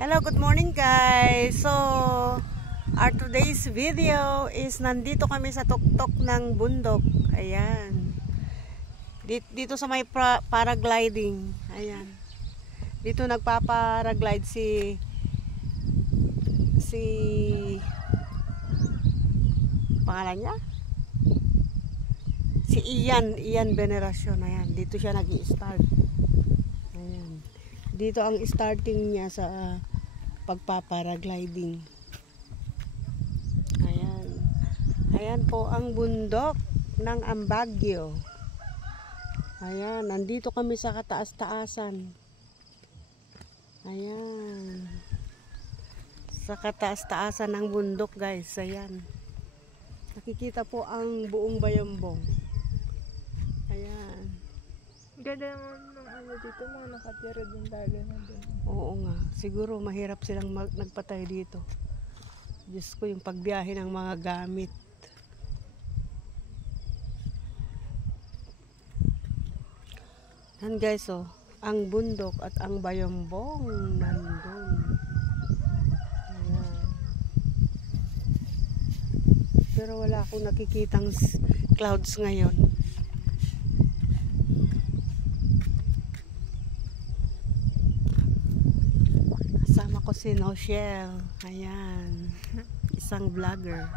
Hello, good morning guys. So, our today's video is nandito kami sa tuktok ng bundok. Ayan. Dito sa may paragliding. Ayan. Dito nagpaparaglide si pangalan niya? Si Ian Veneracion. Ayan. Dito siya nag-i-start. Ayan. Dito ang starting niya sa pagpaparagliding. Ayan. Ayan po ang bundok ng Ambagyo. Ayan. Nandito kami sa kataas-taasan. Ayan. Sa kataas-taasan ng bundok guys. Ayan. Nakikita po ang buong Bayambong. Ayan. Ganda naman ng ano dito, mga nakatira din talaga na doon. Oo nga. Siguro mahirap silang nagpatay dito. Diyos ko, yung pagbiyahe ng mga gamit. Yan guys, oh. Ang bundok at ang Bayambong nandun. Ayan. Pero wala akong nakikitang clouds ngayon. Kasama ko si Noshel. Ayan. Isang vlogger.